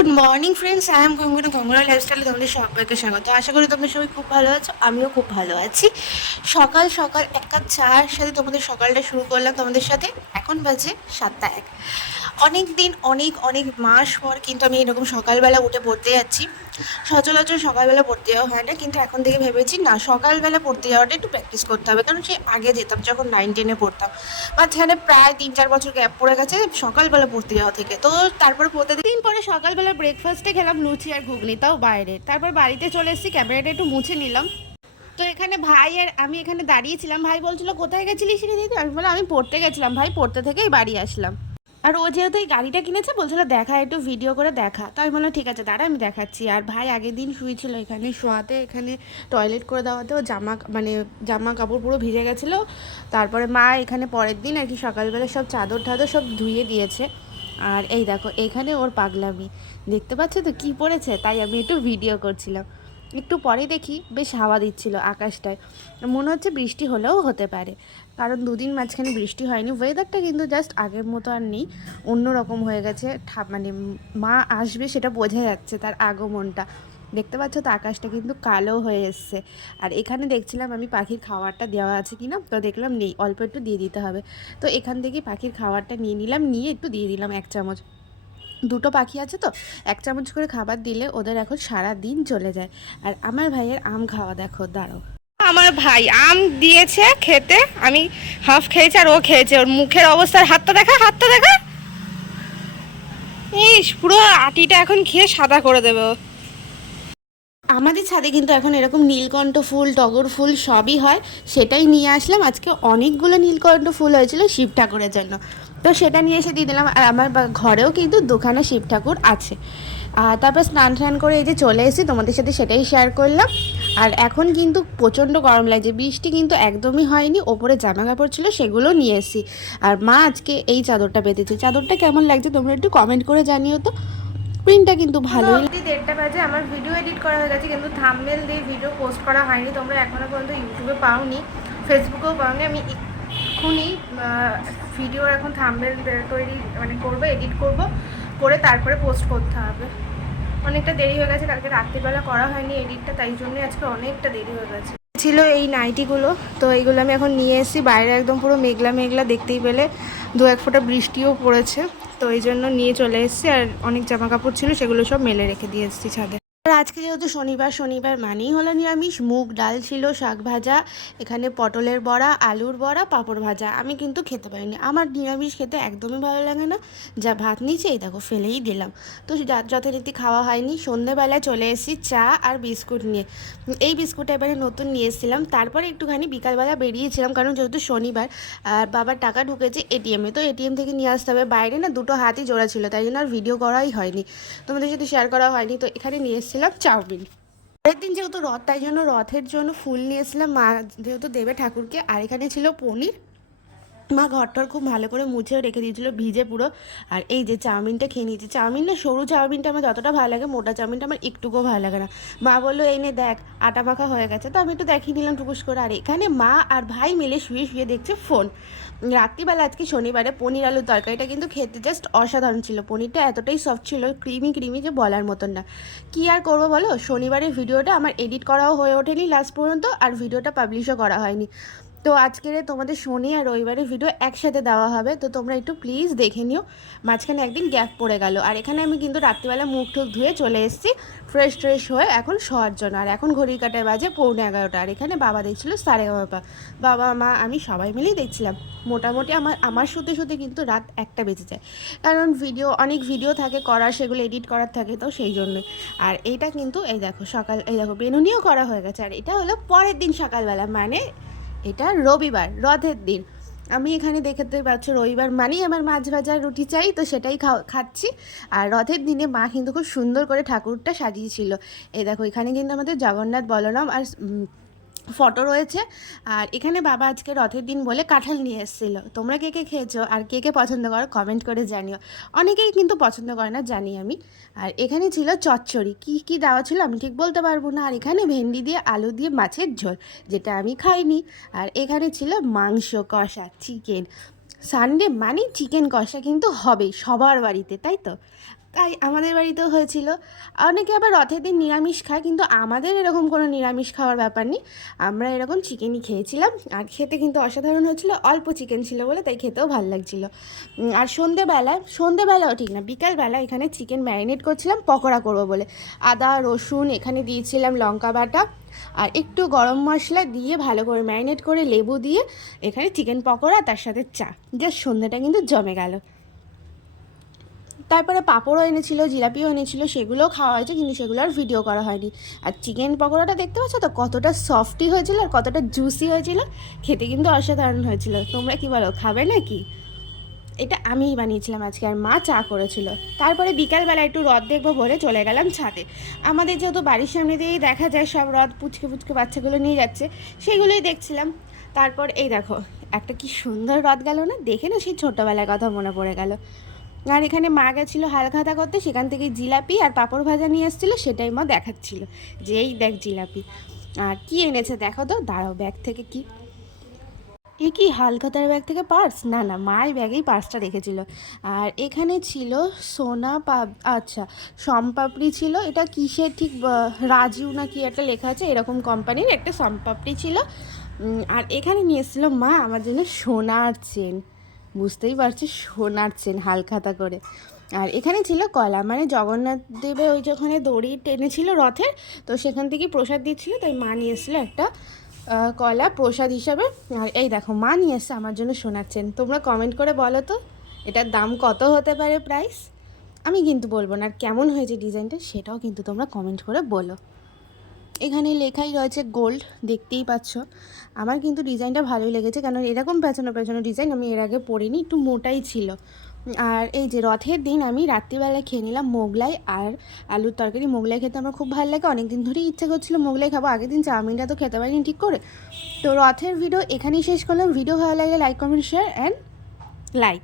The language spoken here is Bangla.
Good morning friends I am Ganguna Ganguna লাইফস্টাইলে তোমাদের সবাইকে স্বাগত। আশা করি তোমরা সবাই খুব ভালো আছো, আমিও খুব ভালো আছি। সকাল সকাল এক কাপ চায়ের সাথে তোমাদের সকালটা শুরু করলাম তোমাদের সাথে। এখন বাজে সাতটা এক। অনেক দিন অনেক অনেক মাস পর কিন্তু আমি এরকম সকালবেলা উঠে পড়তে যাচ্ছি। সচরাচর সকালবেলা পড়তে যাওয়া হয় না, কিন্তু এখন থেকে ভেবেছি, না, সকালবেলা পড়তে যাওয়াটা একটু প্র্যাকটিস করতে হবে। কারণ সে আগে যেতাম, যখন নাইন টেনে পড়তাম। মাঝখানে প্রায় তিন, চার বছর গ্যাপ পড়ে গেছে সকালবেলা পড়তে যাওয়া থেকে। তো তারপর পড়তে দিন পরে সকালবেলা ব্রেকফাস্টে খেলাম লুচি আর ঘুগনি, তাও বাইরে। তারপর বাড়িতে চলে এসেছি, ক্যামেরাটা একটু মুছে নিলাম। তো এখানে ভাই আর আমি এখানে দাঁড়িয়েছিলাম। ভাই বলছিল, কোথায় গেছিলিস আমি বললাম, আমি পড়তে গেছিলাম ভাই, পড়তে থেকেই বাড়ি আসলাম। আর ও যেহেতু এই গাড়িটা কিনেছে, বলছিল দেখা, একটু ভিডিও করে দেখা। তো আমি বললাম, ঠিক আছে, দাঁড়া, আমি দেখাচ্ছি। আর ভাই আগের দিন শুয়েছিল এখানে, শোয়াতে, এখানে টয়লেট করে দেওয়াতে ও জামা মানে জামা কাপড় পুরো ভিজে গেছিল। তারপরে মা এখানে পরের দিন আর কি সকালবেলা সব চাদর টাদর সব ধুয়ে দিয়েছে। আর এই দেখো, এখানে ওর পাগলামি। দেখতে পাচ্ছ তো কি পড়েছে? তাই আমি একটু ভিডিও করছিলাম। একটু পরে দেখি বেশ হাওয়া দিচ্ছিল আকাশটায়। মনে হচ্ছে বৃষ্টি হলেও হতে পারে। কারণ দুদিন মাঝখানে বৃষ্টি হয়নি। ওয়েদারটা কিন্তু জাস্ট আগের মতো আর নেই। অন্য রকম হয়ে গেছে। মানে মা আসবে সেটা বোঝা যাচ্ছে তার আগমনটা। দেখতে পাচ্ছ তো আকাশটা কিন্তু কালো হয়ে এসছে। আর এখানে দেখছিলাম আমি পাখির খাবারটা দেওয়া আছে কি না তো দেখলাম নেই। অল্প একটু দিয়ে দিতে হবে। তো এখান থেকে পাখির খাবারটা নিয়ে নিলাম। নিয়ে একটু দিয়ে দিলাম এক চামচ। দুটো পাখি আছে তো এক চামচ করে খাবার দিলে ওদের এখন সারা দিন চলে যায়। আর আমার ভাইয়ের আম খাওয়া দেখো দাঁড়াও। আমার ভাই আম দিয়েছে খেতে আমি হাফ খেয়েছি আর ও খেয়েছে। ওর মুখের অবস্থার হাতটা দেখা হাতটা দেখা। ইস পুরো আটিটা এখন খেয়ে সাদা করে দেবে ও। আমাদের ছাদে কিন্তু এখন এরকম নীলকণ্ঠ ফুল টগর ফুল সবই হয়। সেটাই নিয়ে আসলাম। আজকে অনেকগুলো নীলকণ্ঠ ফুল হয়েছিল শিব ঠাকুরের জন্য। তো সেটা নিয়ে এসে দিয়ে দিলাম। আর আমার ঘরেও কিন্তু দুখানা শিব ঠাকুর আছে। আর তারপর স্নান টান করে এই যে চলে এসেছি তোমাদের সাথে সেটাই শেয়ার করলাম। আর এখন কিন্তু প্রচণ্ড গরম লাগছে বৃষ্টি কিন্তু একদমই হয়নি ওপরে জামা কাপড় ছিল সেগুলো নিয়ে এসেছি। আর মা আজকে এই চাদরটা পেতেছে চাদরটা কেমন লাগছে তোমরা একটু কমেন্ট করে জানিও তো। প্রিন্টটা কিন্তু ভালো দেড়টা বাজে আমার ভিডিও এডিট করা হয়ে গেছে কিন্তু থাম্বনেল দিয়ে ভিডিও পোস্ট করা হয়নি। তোমরা এখনও পর্যন্ত ইউটিউবে পাওনি ফেসবুকেও পাওনি। আমি এক্ষুনি ভিডিওর এখন থাম্বনেল তৈরি মানে করব এডিট করব, করে তারপরে পোস্ট করতে হবে। অনেকটা দেরি হয়ে গেছে, কালকে রাত্রিবেলা করা হয়নি এডিটটা তাই জন্যই আজকে অনেকটা দেরি হয়ে গেছে। ছিল এই নাইটিগুলো তো এইগুলো আমি এখন নিয়ে এসেছি, বাইরে একদম পুরো মেঘলা মেঘলা দেখতেই পেলে, দু এক ফোঁটা বৃষ্টিও পড়েছে, তো এই জন্য নিয়ে চলে এসেছি, আর অনেক জামা কাপড় ছিল, সেগুলো সব মেলে রেখে দিয়ে এসেছি ছাদে। আর আজকে যেহেতু শনিবার শনিবার মানেই হলো নিরামিষ। মুগ ডাল ছিল, শাক ভাজা, এখানে পটলের বড়া, আলুর বড়া, পাঁপড় ভাজা। আমি কিন্তু খেতে পারিনি। আমার নিরামিষ খেতে একদমই ভালো লাগে না। যা ভাত নিচে, এই দেখো, ফেলেই দিলাম। তো যথারীতি খাওয়া হয়নি। সন্ধেবেলায় চলে এসেছি চা আর বিস্কুট নিয়ে। এই বিস্কুট এবারে নতুন নিয়ে এসেছিলাম। তারপরে একটুখানি বিকালবেলা বেরিয়েছিলাম, কারণ যেহেতু শনিবার, আর বাবার টাকা ঢুকেছে এটিএমে তো এটিএম থেকে নিয়ে আসতে হবে। বাইরে না দুটো হাতই জোড়া ছিল, তাই জন্য আর ভিডিও করাই হয়নি। তোমাদের সাথে শেয়ার করা হয়নি, তো এখানে নিয়ে এসেছিলাম চাউমিন। পরের দিন যেহেতু রথ, তাই জন্য রথের জন্য ফুল নিয়েছিলাম। মা যেহেতু দেবে ঠাকুরকে, আর এখানে ছিল পনির। মা ঘরটার খুব ভালো করে মুছেও রেখে দিয়েছিল, ভিজে পুরো। আর এই যে চাউমিনটা খেয়ে নিয়েছি, চাউমিন না, সরু চাউমিনটা আমার যতটা ভালো লাগে, মোটা চাউমিনটা আমার একটুকুও ভালো লাগে না। মা বলল, এই নে দেখ, আটা মাখা হয়ে গেছে। তো আমি একটু দেখিয়ে নিলাম টুকুস করে। আর এখানে মা আর ভাই মিলে শুয়ে শুয়ে দেখছে ফোন। রাত্রিবেলা আজকে শনিবারে পনির আলুর তরকারিটা কিন্তু খেতে জাস্ট অসাধারণ ছিল। পনিরটা এতটাই সফট ছিল ক্রিমি ক্রিমি যে বলার মতন না। কি আর করব বলো? শনিবারের ভিডিওটা আমার এডিট করাও হয়ে ওঠেনি লাস্ট পর্যন্ত, আর ভিডিওটা পাবলিশও করা হয়নি। তো আজকের তোমাদের শনি আর রবিবারের ভিডিও একসাথে দেওয়া হবে। তো তোমরা একটু প্লিজ দেখে নিও। মাঝখানে একদিন গ্যাপ পড়ে গেল। আর এখানে আমি কিন্তু রাত্রিবেলা মুখ টুক ধুয়ে চলে এসেছি ফ্রেশ ট্রেশ হয়ে এখন শোয়ার জন্য। আর এখন ঘড়ি কাটায় বাজে পৌনে এগারোটা। আর এখানে বাবা দেখছিল সাড়ে বাবা বাবা, মা, আমি সবাই মিলেই দেখছিলাম। মোটামুটি আমার আমার শুতে শুতে কিন্তু রাত একটা বেজে যায়। কারণ ভিডিও অনেক ভিডিও থাকে, করার সেগুলো এডিট করার থাকে তো সেই জন্যই আর এইটা কিন্তু, এই দেখো সকাল, এই দেখো বেনুনিও করা হয়ে গেছে। আর এটা হলো পরের দিন সকালবেলা। মানে এটা রবিবার, রথের দিন। আমি এখানে দেখতে পাচ্ছ রবিবার মানেই আমার মাছ ভাজার রুটি চাই, তো সেটাই খাচ্ছি। আর রথের দিনে মা কিন্তু খুব সুন্দর করে ঠাকুরটা সাজিয়েছিল। এই দেখো, এখানে কিন্তু আমাদের জগন্নাথ, বলরাম আর ফটো রয়েছে। আর এখানে বাবা আজকে রথের দিন বলে কাঁঠাল নিয়ে এসেছিল। তোমরা কে কে খেয়েছো আর কে কে পছন্দ করো কমেন্ট করে জানিও। অনেকেই কিন্তু পছন্দ করে না, জানি আমি। আর এখানে ছিল চচ্চড়ি। কি কি দেওয়া ছিল আমি ঠিক বলতে পারব না। আর এখানে ভেন্ডি দিয়ে, আলু দিয়ে, মাছের ঝোল, যেটা আমি খাইনি। আর এখানে ছিল মাংস কষা চিকেন সানডে মানে চিকেন কষা কিন্তু হবেই সবার বাড়িতে, তাই তো? তাই আমাদের বাড়িতেও হয়েছিল। অনেকে আবার রথের দিন নিরামিষ খায়, কিন্তু আমাদের এরকম কোনো নিরামিষ খাওয়ার ব্যাপার নেই। আমরা এরকম চিকেনই খেয়েছিলাম। আর খেতে কিন্তু অসাধারণ হয়েছিল, অল্প চিকেন ছিল বলে তাই খেতেও ভালো লাগছিল। আর সন্ধেবেলায়, সন্ধেবেলাও ঠিক না, বিকালবেলা এখানে চিকেন ম্যারিনেট করছিলাম, পকোড়া করব বলে। আদা, রসুন, এখানে দিয়েছিলাম লঙ্কা বাটা। আর একটু গরম মশলা দিয়ে ভালো করে ম্যারিনেট করে লেবু দিয়ে এখানে চিকেন পকোড়া, তার সাথে চা। জাস্ট সন্ধ্যেটা কিন্তু জমে গেল। তারপরে পাঁপড়ও এনেছিল, জিলাপিও এনেছিল, সেগুলোও খাওয়া হয়েছে, কিন্তু সেগুলো আর ভিডিও করা হয়নি। আর চিকেন পকোড়াটা দেখতে পাচ্ছ তো? কতটা সফটি হয়েছিল আর কতটা জুসি হয়েছিল? খেতে কিন্তু অসাধারণ হয়েছিল। তোমরা কি বলো, খাবে নাকি? এটা আমিই বানিয়েছিলাম আজকে, আর মা চা করেছিল। তারপরে বিকালবেলা একটু রথ দেখব বলে চলে গেলাম ছাদে। আমাদের যেহেতু বাড়ির সামনে দিয়েই দেখা যায়, সব রথ পুচকে পুচকে বাচ্চাগুলো নিয়ে যাচ্ছে, সেগুলোই দেখছিলাম। তারপর এই দেখো, একটা কি সুন্দর রথ গেল না? দেখে না সেই ছোটোবেলার কথা মনে পড়ে গেল। আর এখানে মা গেছিল হালখাতা করতে সেখান থেকে জিলাপি আর পাঁপড় ভাজা নিয়ে এসেছিল সেটাই মা দেখাচ্ছিল। যে এই দেখ জিলাপি। আর কি এনেছে দেখো তো দাঁড়াও ব্যাগ থেকে কি? এ কি হালখাতার ব্যাগ থেকে পার্স না না মায়ের ব্যাগেই পার্সটা রেখেছিল। আর এখানে ছিল সোনা পাপ আচ্ছা সম্পাপড়ি ছিল। এটা কিসের ঠিক আহ, রাজু না কি একটা লেখা আছে এরকম কোম্পানির একটা সম্পাপড়ি ছিল। আর এখানে নিয়ে এসেছিল মা আমার জন্য সোনার চেন বুঝতেই পারছি সোনার চেন হালখাতা করে। আর এখানে ছিল কলা মানে জগন্নাথ দেবের ওই যেখানে দড়ি টেনেছিল রথের, তো সেখান থেকে প্রসাদ দিচ্ছিল, তাই মা নিয়ে এসেছিল একটা কলা প্রসাদ হিসাবে। আর এই দেখো, মা নিয়ে এসছে আমার জন্য সোনার চেন। তোমরা কমেন্ট করে বলো তো, এটার দাম কত হতে পারে প্রাইস আমি কিন্তু বলব না, আর কেমন হয়েছে ডিজাইনটা সেটাও কিন্তু তোমরা কমেন্ট করে বলো। এখানে লেখাই রয়েছে গোল্ড দেখতেই পাচ্ছ। আমার কিন্তু ডিজাইনটা ভালোই লেগেছে কারণ এরকম পেছনো পেছনো ডিজাইন আমি এর আগে পরিনি একটু মোটাই ছিল। আর এই যে রথের দিন আমি রাত্রিবেলায় খেয়ে নিলাম মোগলাই আর আলুর তরকারি। মোগলাই খেতে আমার খুব ভালো লাগে অনেক দিন ধরেই ইচ্ছা করছিল মোগলাই খাব, আগের দিন চাউমিনটা তো খেতে পারিনি ঠিক করে। তো রথের ভিডিও এখানেই শেষ করলাম। ভিডিও ভালো লাগলে like comment share and like